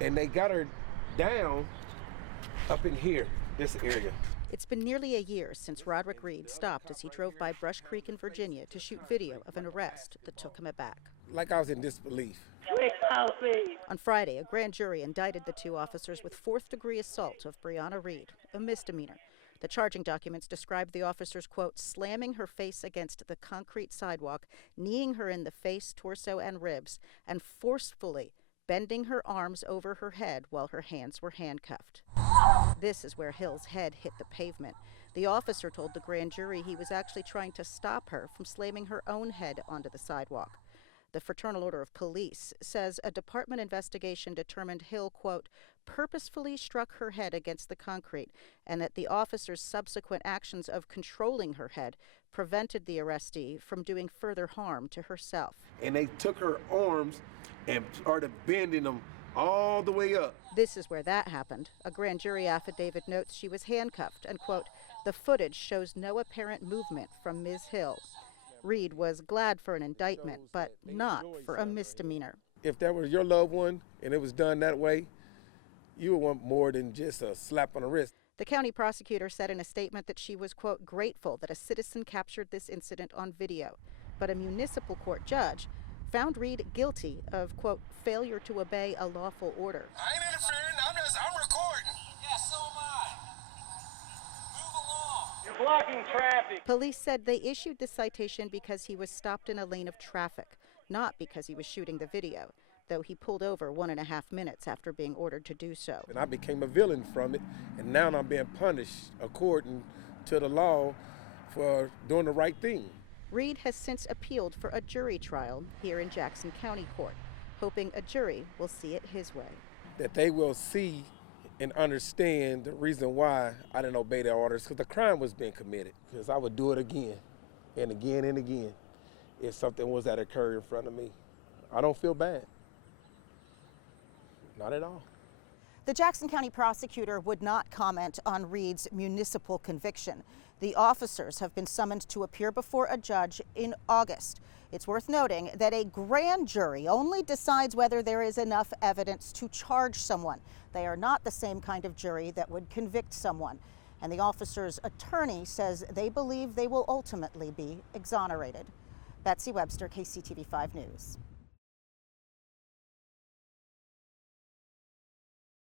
and they got her down up in here, this area. It's been nearly a year since Roderick Reed stopped as he drove by Brush Creek in Virginia to shoot video of an arrest that took him aback. Like I was in disbelief. On Friday, a grand jury indicted the two officers with fourth-degree assault of Brianna Reed, a misdemeanor. The charging documents describe the officers, quote, slamming her face against the concrete sidewalk, kneeing her in the face, torso, and ribs, and forcefully bending her arms over her head while her hands were handcuffed. This is where Hill's head hit the pavement. The officer told the grand jury he was actually trying to stop her from slamming her own head onto the sidewalk. The Fraternal Order of Police says a department investigation determined Hill, quote, purposefully struck her head against the concrete, and that the officer's subsequent actions of controlling her head prevented the arrestee from doing further harm to herself. And they took her arms and started bending them all the way up. This is where that happened. A grand jury affidavit notes she was handcuffed and, quote, the footage shows no apparent movement from Ms. Hill. Reed was glad for an indictment, but not for a misdemeanor. If that was your loved one and it was done that way, you would want more than just a slap on the wrist. The county prosecutor said in a statement that she was, quote, grateful that a citizen captured this incident on video. But a municipal court judge found Reed guilty of, quote, failure to obey a lawful order. I ain't interfering, I'm recording. Yeah, so am I. Move along. You're blocking traffic. Police said they issued the citation because he was stopped in a lane of traffic, not because he was shooting the video, though he pulled over 1.5 minutes after being ordered to do so. And I became a villain from it, and now I'm being punished according to the law for doing the right thing. Reed has since appealed for a jury trial here in Jackson County Court, hoping a jury will see it his way. That they will see and understand the reason why I didn't obey their orders, because the crime was being committed. Because I would do it again and again and again if something was that occurred in front of me. I don't feel bad. Not at all. The Jackson County prosecutor would not comment on Reed's municipal conviction. The officers have been summoned to appear before a judge in August. It's worth noting that a grand jury only decides whether there is enough evidence to charge someone. They are not the same kind of jury that would convict someone. And the officer's attorney says they believe they will ultimately be exonerated. Betsy Webster, KCTV 5 News.